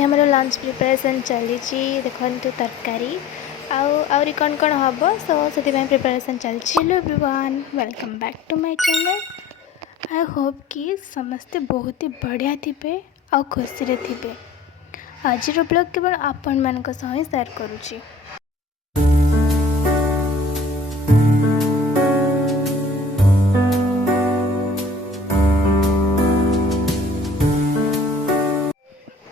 आमर lunch preparation चली देखु तरकारी आउरी कौन कौन हम सो से प्रिपरेशन चलती। Hello everyone, welcome back to my channel. I hope कि समस्ते बहुत ही बढ़िया थे आ खुशी रे थे। आज ब्लॉग केवल आपण मान ही शेयर करुँची।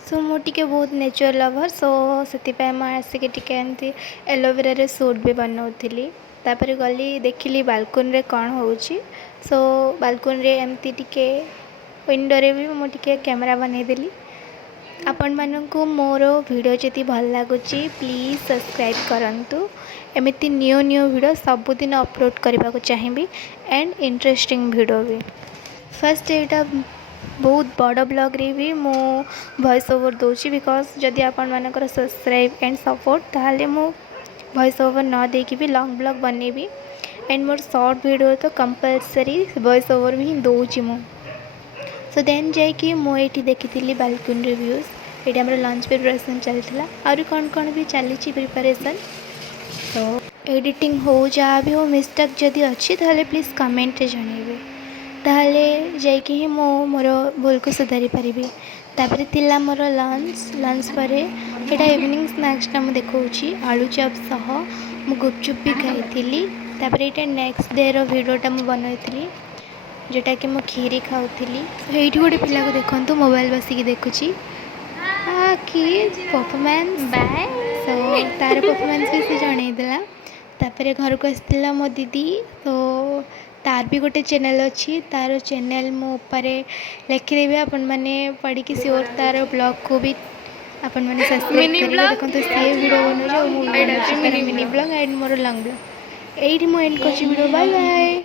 सो मुझे बहुत नेचर लवर सो से आसिक एमती एलोवेरा सूट भी बनाऊली। तापर गली देखिली बालकोनी रे कौन हो सो बालकोनी रे एमती टिके विंडोरे भी मुझे कैमरा बनईदेली। आपण मानू मोर वीडियो जदि भल लगुच प्लीज़ सब्सक्राइब करंतु। एमती न्यू न्यू वीडियो सबुदिन अपलोड करने को चाहिए एंड इंटरेस्टिंग वीडियो भी। फर्स्ट एटा बहुत बड़ ब्लॉग रे भी मो वॉइस ओवर दूसरी बिकॉज जदि आपण मानकर सब्सक्राइब एंड सपोर्ट ताले मो वॉइस ओवर न देकी भी लॉन्ग ब्लॉग बनैबी एंड मोर शॉर्ट वीडियो तो कंपलसरी वॉइस ओवर भी दूची मो। सो देन जाकि मुझे देखी बालकनी रिव्यूज ये आम लंच प्रिपरेशन चलता और कौन कौन भी चली प्रिपरेशन। तो एडिटिंग हो जहाँ भी हो मिस्टेक जदि अच्छी ताले प्लीज़ कमेंट जनइबे ताहले जाकि ही मोर भूल को सुधारी पारि। तापर तिला मोर लंच पर यहाँ इवनिंग स्नैक्सटा मुझे देखी आलू चप सह मु गुपचुप भी खाई। तापर यहाँ नेक्स्ट डे रो वीडियोटा मुझे बनई जोटा कि मु खीरी खाऊली। ये गोटे पिला को देखु मोबाइल बसिक देखुची कि परफॉर्मेंस बाय सो तार परफॉर्मेंस भी से जनईदेला। तापर घर को आसला मो दीदी तो तार भी गोटे चैनल अच्छी तार चैनल मो ऊपर लिखिदेवी आपण मैंने पढ़ी कि श्योर तार ब्लॉग को भी आपण मैंने सब्सक्राइब करेंगे। देखो तो सी वीडियो बनौजे mini blog and more long blog यही मुझे एंड कर वीडियो। Bye bye.